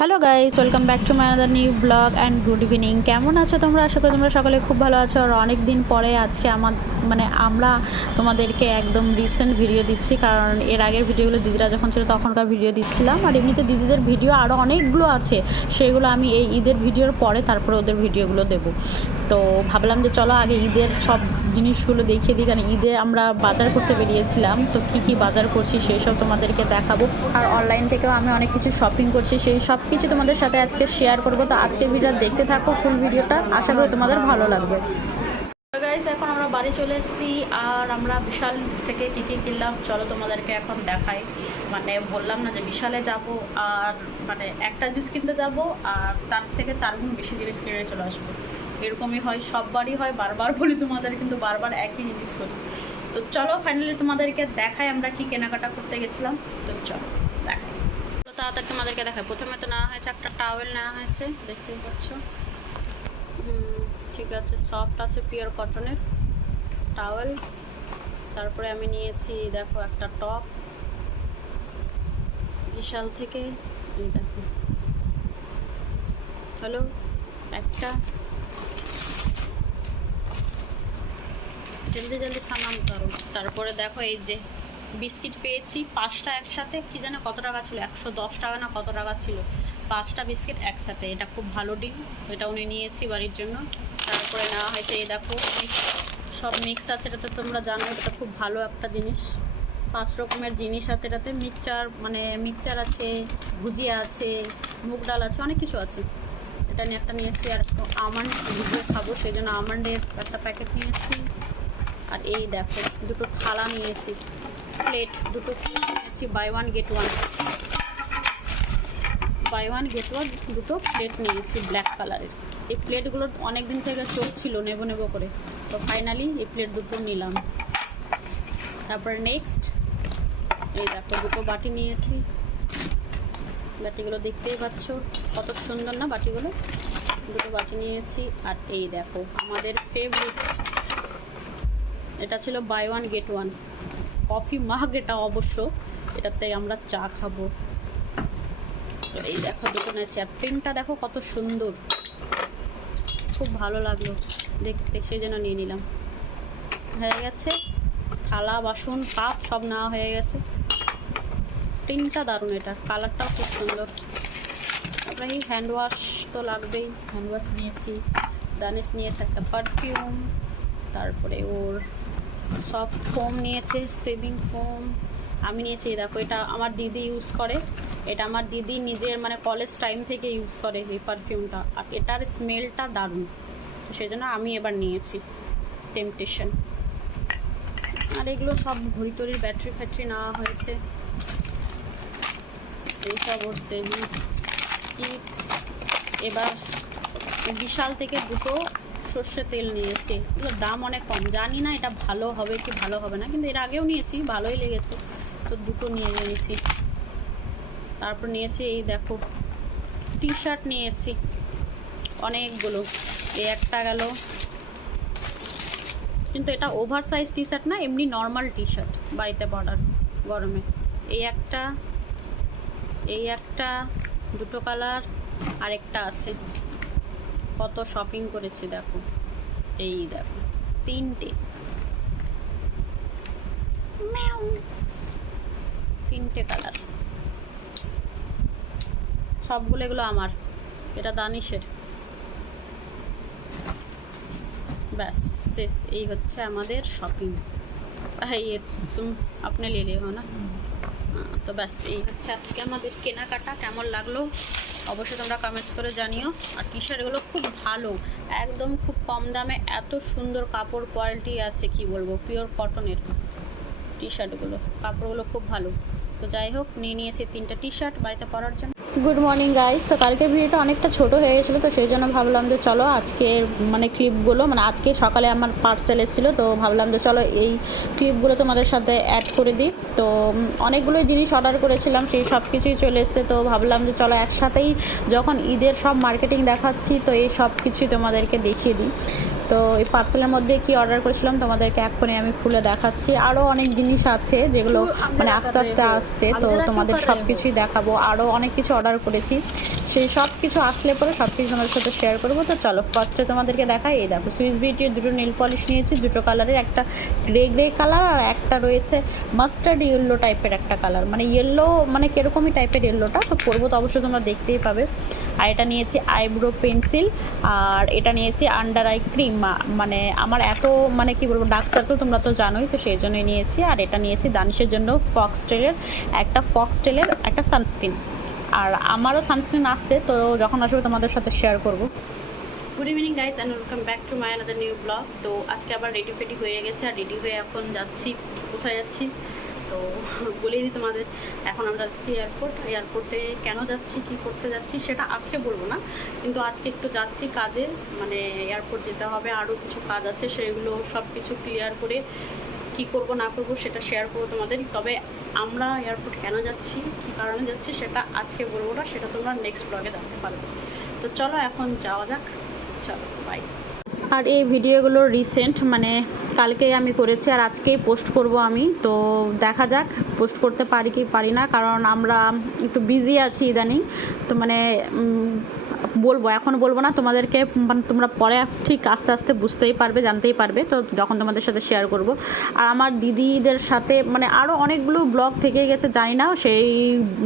Hello guys, welcome back to my another new blog and good evening. কেমন আছো তোমরা? আশা করি তোমরা সকলে খুব ভালো আছো। আর অনেক দিন পরে আজকে আমরা তোমাদেরকে একদম রিসেন্ট ভিডিও দিচ্ছি, কারণ এর আগের ভিডিওগুলো দিদিরা যখন ছিল তখনকার ভিডিও দিচ্ছিলাম। আর এমনিতে দিদিদের ভিডিও আরও অনেকগুলো আছে, সেগুলো আমি এই ঈদের ভিডিওর পরে তারপরে ওদের ভিডিওগুলো দেবো। তো ভাবলাম যে চলো আগে ঈদের সব জিনিসগুলো দেখিয়ে দিই, কারণ ঈদে আমরা বাজার করতে বেরিয়েছিলাম, তো কী কী বাজার করছি সেই সব তোমাদেরকে দেখাবো। আর অনলাইন থেকেও আমি অনেক কিছু শপিং করছি, সেই সব কিছু তোমাদের সাথে আজকে শেয়ার করবো। তো আজকের ভিডিও দেখতে থাকো ফুল ভিডিওটা, আশা করি তোমাদের ভালো লাগবে। গাইস, এখন আমরা বাড়ি চলে এসেছি আর আমরা বিশাল থেকে কী কী কিনলাম চলো তোমাদেরকে এখন দেখাই। বললাম না যে বিশালে যাব, আর একটা জিনিস কিনতে যাব আর তার থেকে 4 গুণ বেশি জিনিস কিনে চলে আসবো। এরকমই হয়, সববারই হয়, বারবার বলি তোমাদের, কিন্তু বারবার একই জিনিস করি। তো চলো ফাইনালি তোমাদেরকে দেখাই আমরা কি কেনাকাটা করতে গেছিলাম। তো চলো দেখাই, তাড়াতাড়ি তোমাদেরকে দেখাই। প্রথমে তো নেওয়া হয়েছে একটা টাওয়েল, নেওয়া হয়েছে, দেখতেই পাচ্ছ। ঠিক আছে, সফট আছে, পিওর কটনের টাওয়েল। তারপরে আমি নিয়েছি দেখো একটা টপ বিশাল থেকে, এই দেখো হ্যালো একটা, জলদি জলদি সামান করো। তারপরে দেখো এই যে বিস্কিট পেয়েছি 5টা একসাথে, কি জানো কত টাকা ছিল, 110 টাকা না কত টাকা ছিল, 5টা বিস্কিট একসাথে। এটা খুব ভালো ডিল, এটা উনি নিয়েছি বাড়ির জন্য। তারপরে নেওয়া হয়েছে এই দেখো সব মিক্স আছে, এটা তো তোমরা জানো, এটা খুব ভালো একটা জিনিস। 5 রকমের জিনিস আছে এটাতে, মিক্সচার আছে, ভুজিয়া আছে, মুগ ডাল আছে, অনেক কিছু আছে। এটা নিয়ে একটা নিয়েছি। আর একটু আমন্ড ভিজিয়ে খাবো, সেই জন্য আমন্ডের একটা প্যাকেট নিয়েছি। আর এই দেখো দুটো থালা নিয়েছি, প্লেট দুটো নিয়েছি, বাই ওয়ান গেট ওয়ান দুটো প্লেট নিয়েছি ব্ল্যাক কালারের। এই প্লেটগুলোর অনেক দিন থেকে চোখ ছিল নেবো করে, তো ফাইনালি এই প্লেট দুটো নিলাম। তারপর নেক্সট এই দেখো দুটো বাটি নিয়েছি, বাটিগুলো দেখতেই পাচ্ছ কত সুন্দর না বাটিগুলো, দুটো বাটি নিয়েছি। আর এই দেখো আমাদের ফেভারিট, এটা ছিল buy one get one coffee mug, এটা অবশ্য এটাতে আমরা চা খাবো। তো এই দেখো দুটো নিয়েছি। আর প্রিন্টটা দেখো কত সুন্দর, খুব ভালো লাগলো দেখতে, সেই জন্য নিয়ে নিলাম। হয়ে গেছে, থালা বাসন কাপ সব নেওয়া হয়ে গেছে। প্রিন্টটা দারুণ, এটা কালারটাও খুব সুন্দর। তারপরে এই হ্যান্ড ওয়াশ তো লাগবেই, হ্যান্ড ওয়াশ নিয়েছি। দানিশ নিয়েছে একটা পারফিউম, তারপরে ওর সফট ফোম নিয়েছে, সেভিং ফোম। আমি নিয়েছি দেখো, এটা আমার দিদি ইউজ করে, এটা আমার দিদি নিজের কলেজ টাইম থেকে ইউজ করে এই পারফিউমটা, আর এটার স্মেলটা দারুণ, সেই জন্য আমি এবার নিয়েছি টেম্পটেশন। আর এগুলো সব ঘড়ি টড়ির ব্যাটারি ফ্যাটারি নেওয়া হয়েছে, এইসব ওর সেভিং কিটস। এবার বিশাল থেকে দুটো সর্ষে তেল নিয়েছি, এগুলোর দাম অনেক কম, জানি না এটা ভালো হবে কি ভালো হবে না, কিন্তু এর আগেও নিয়েছি, ভালোই লেগেছে, তো দুটো নিয়ে নিয়েছি। তারপর নিয়েছি এই দেখো টি শার্ট নিয়েছি অনেকগুলো, এই একটা গেল, কিন্তু এটা ওভার সাইজ টি শার্ট না, এমনি নর্মাল টি শার্ট বাড়িতে পরার গরমে। এই একটা দুটো কালার, আরেকটা আছে। কত শপিং করেছি দেখো, এই দেখো 3টে কালার, সবগুলো এগুলো আমার, এটা দানিশের। ব্যাস শেষ, এই হচ্ছে আমাদের শপিং। তুমি আপনি ले लिए हो ना। তো ব্যাস এই হচ্ছে আজকে আমাদের কেনাকাটা। কেমন লাগলো অবশ্যই তোমরা কমেন্টস করে জানিও। আর টি শার্টগুলো খুব ভালো, একদম খুব কম দামে, এত সুন্দর কাপড় কোয়ালিটি আছে, কি বলবো, পিওর কটনের টি শার্টগুলো, কাপড়গুলো খুব ভালো। তো যাই হোক, নিয়েছি 3টা টি শার্ট বাড়িতে পরার জন্য। গুড মর্নিং গাইস, তো কালকের ভিডিওটা অনেকটা ছোট হয়ে গেছিলো, তো সেই জন্য ভাবলাম যে চলো আজকের ক্লিপগুলো, আজকে সকালে আমার পার্সেল এসেছিলো, তো ভাবলাম যে চলো এই ক্লিপগুলো তোমাদের সাথে অ্যাড করে দিই। তো অনেকগুলোই জিনিস অর্ডার করেছিলাম, সেই সব কিছুই চলে এসছে, তো ভাবলাম যে চলো একসাথেই যখন ঈদের সব মার্কেটিং দেখাচ্ছি, তো এই সব কিছুই তোমাদেরকে দেখিয়ে দিই। তো এই পার্সেলের মধ্যে কি অর্ডার করেছিলাম তোমাদেরকে এক্ষুনি আমি খুলে দেখাচ্ছি। আরও অনেক জিনিস আছে যেগুলো আস্তে আস্তে আসছে, তো তোমাদের সব কিছুই দেখাবো। আরও অনেক কিছু অর্ডার করেছি, সেই সব কিছু আসলে পরে সব কিছু তোমাদের সাথে শেয়ার করবো। তো চলো ফার্স্টে তোমাদেরকে দেখাই। এই দেখো সুইস বিউটির দুটো নেল পলিশ নিয়েছি, দুটো কালারের, একটা গ্রে কালার আর একটা রয়েছে মাস্টার্ড ইয়েলো টাইপের একটা কালার, মানে ইয়েলো মানে কীরকমই টাইপের ইয়েলোটা। তো করবো তো অবশ্যই তোমরা দেখতেই পাবে। আর এটা নিয়েছি আইব্রো পেন্সিল, আর এটা নিয়েছি আন্ডার আই ক্রিম। মানে আমার এত মানে কি বলবো ডার্ক সার্কেল তোমরা তো জানোই, তো সেই জন্যই নিয়েছি। আর এটা নিয়েছি দানিশের জন্য ফক্সটেলের একটা সানস্ক্রিন। আর আমারও সানস্ক্রিন আসছে, তো যখন আসবে তোমাদের সাথে শেয়ার করব। Good evening guys and welcome back to my another new blog. তো আজকে আবার রেডি ফেডি হয়ে গেছে, আর রেডি হয়ে এখন যাচ্ছি। কোথায় যাচ্ছি তো বলেই দিই তোমাদের। এখন আমরা যাচ্ছি এয়ারপোর্টে কেন যাচ্ছি, কি করতে যাচ্ছি সেটা আজকে বলবো না, কিন্তু আজকে একটু যাচ্ছি কাজে, মানে এয়ারপোর্ট যেতে হবে, আরও কিছু কাজ আছে, সেগুলো সব কিছু ক্লিয়ার করে কি করব না করব সেটা শেয়ার করবো তোমাদের। তবে আমরা এয়ারপোর্ট কেন যাচ্ছি, কী কারণে যাচ্ছি সেটা আজকে বলবো না, সেটা তোমরা নেক্সট ব্লগে জানতে পারবে। তো চলো এখন যাওয়া যাক, চলো বাই। আর এই ভিডিওগুলো রিসেন্ট, মানে কালকেই আমি করেছি আর আজকেই পোস্ট করব আমি। তো দেখা যাক পোস্ট করতে পারি কি পারি না, কারণ আমরা একটু বিজি আছি ইদানিং। তো মানে এখন বলবো না তোমাদেরকে, মানে তোমরা পরে ঠিক আস্তে আস্তে বুঝতেই পারবে, জানতেই পারবে, তো যখন তোমাদের সাথে শেয়ার করব। আর আমার দিদিদের সাথে মানে আরও অনেকগুলো ব্লগ থেকে গেছে, জানি না সেই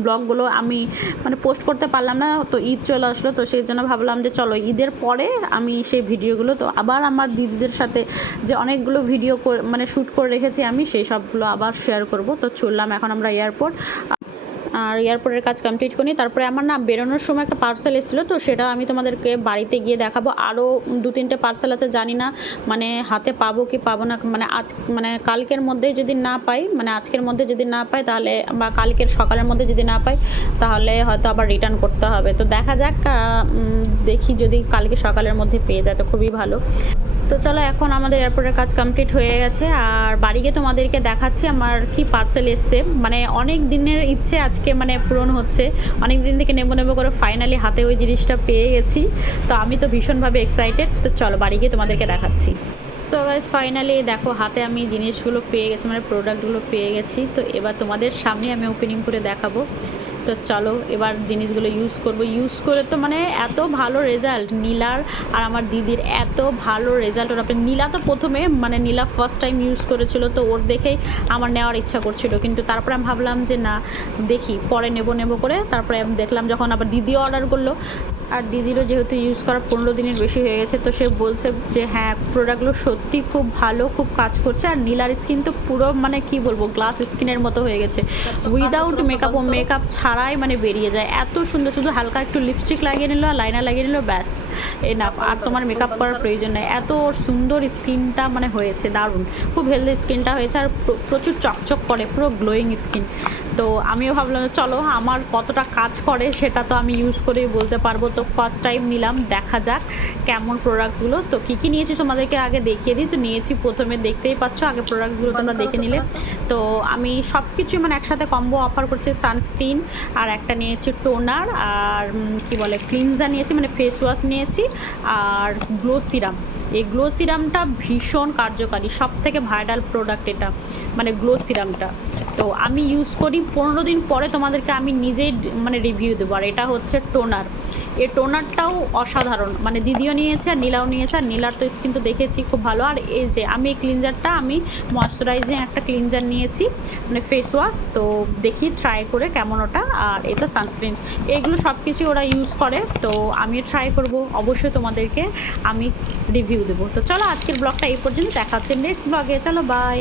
ব্লগগুলো আমি মানে পোস্ট করতে পারলাম না। তো ঈদ চলে আসলো, তো সেই জন্য ভাবলাম যে চলো ঈদের পরে আমি সেই ভিডিওগুলো, তো আবার আমার দিদিদের সাথে যে অনেকগুলো ভিডিও মানে শ্যুট করে রেখেছি আমি, সেই সবগুলো আবার শেয়ার করব। তো চললাম এখন আমরা এয়ারপোর্ট, আর এয়ারপোর্টের কাজ কমপ্লিট করি। তারপরে আমার না বেরোনোর সময় একটা পার্সেল এসেছিলো, তো সেটা আমি তোমাদেরকে বাড়িতে গিয়ে দেখাবো। আরও 2-3টে পার্সেল আছে, জানি না মানে হাতে পাবো কি পাবো না, মানে কালকের মধ্যে যদি না পাই, মানে আজকের মধ্যে যদি না পাই তাহলে, বা কালকের সকালের মধ্যে যদি না পাই তাহলে হয়তো আবার রিটার্ন করতে হবে। তো দেখা যাক, দেখি যদি কালকে সকালের মধ্যে পেয়ে যায় তো খুবই ভালো। তো চলো এখন আমাদের এয়ারপোর্টের কাজ কমপ্লিট হয়ে গেছে, আর বাড়ি গিয়ে তোমাদেরকে দেখাচ্ছি আমার কি পার্সেল এসছে। মানে অনেক দিনের ইচ্ছে আজকে মানে পূরণ হচ্ছে, অনেক দিন থেকে নেবো করে ফাইনালি হাতে ওই জিনিসটা পেয়ে গেছি। তো আমি তো ভীষণভাবে এক্সাইটেড। তো চলো বাড়ি গিয়ে তোমাদেরকে দেখাচ্ছি। সো গাইস ফাইনালি দেখো হাতে আমি জিনিসগুলো পেয়ে গেছি, মানে প্রোডাক্টগুলো পেয়ে গেছি। তো এবার তোমাদের সামনে আমি ওপেনিং করে দেখাবো। তো চলো এবার জিনিসগুলো ইউজ করে তো মানে এত ভালো রেজাল্ট নীলার আর আমার দিদির, এত ভালো রেজাল্ট ওরা। নীলা তো প্রথমে মানে নীলা ফার্স্ট টাইম ইউজ করেছিল, তো ওর দেখেই আমার নেওয়ার ইচ্ছা করছিল, কিন্তু তারপরে আমি ভাবলাম যে না দেখি পরে নেবো করে। তারপরে আমি দেখলাম যখন আবার দিদিও অর্ডার করলো, আর দিদিরও যেহেতু ইউজ করা 15 দিনের বেশি হয়ে গেছে, তো সে বলছে যে হ্যাঁ প্রোডাক্টগুলো সত্যি খুব ভালো, খুব কাজ করছে। আর নীলার স্কিন তো পুরো মানে কি বলবো গ্লাস স্কিনের মতো হয়ে গেছে, উইদাউট মেকআপ ছাড়াই মানে বেরিয়ে যায়, এত সুন্দর। শুধু হালকা একটু লিপস্টিক লাগিয়ে নিল আর লাইনার লাগিয়ে নিল, ব্যাস এনাফ, আর তোমার মেকআপ করার প্রয়োজন নেই। এত সুন্দর স্কিনটা মানে হয়েছে, দারুণ, খুব হেলদি স্কিনটা হয়েছে, আর প্রচুর চকচক করে, পুরো গ্লোয়িং স্কিন। তো আমিও ভাবলাম চলো আমার কতটা কাজ করে সেটা তো আমি ইউজ করেই বলতে পারবো। তো ফার্স্ট টাইম নিলাম, দেখা যাক কেমন প্রোডাক্টসগুলো। তো কী কী নিয়েছি তোমাদেরকে আগে দেখিয়ে দিই। তো নিয়েছি প্রথমে দেখতেই পাচ্ছ, আগে প্রোডাক্টসগুলো তোমরা দেখে নিলে। তো আমি সব কিছু মানে একসাথে কম্বো অফার করছি, সানস্ক্রিন, আর একটা নিয়েছি টোনার, আর কি বলে ক্লিনজার নিয়েছি, মানে ফেস ওয়াশ নিয়েছি, আর গ্লো সিরাম। এই গ্লো সিরামটা ভীষণ কার্যকারী, সব থেকে ভাইরাল প্রোডাক্ট এটা, মানে গ্লো সিরামটা। তো আমি ইউজ করি, 15 দিন পরে তোমাদেরকে আমি নিজেই মানে রিভিউ দেবো। আর এটা হচ্ছে টোনার, এই টোনারটাও অসাধারণ, মানে দিদিও নিয়েছে আর নীলাও নিয়েছে, আর নীলার তো স্কিন তো দেখেছি খুব ভালো। আর এই যে আমি এই ক্লিনজারটা, আমি ময়শ্চারাইজিং একটা ক্লিনজার নিয়েছি, মানে ফেস ওয়াশ। তো দেখি ট্রাই করে কেমন ওটা। আর এই তো সানস্ক্রিন, এগুলো সব কিছু ওরা ইউজ করে, তো আমিও ট্রাই করব, অবশ্যই তোমাদেরকে আমি রিভিউ দেবো। তো চলো আজকের ব্লগটা এই পর্যন্ত, দেখা হচ্ছে নেক্সট ব্লগে, চলো বাই।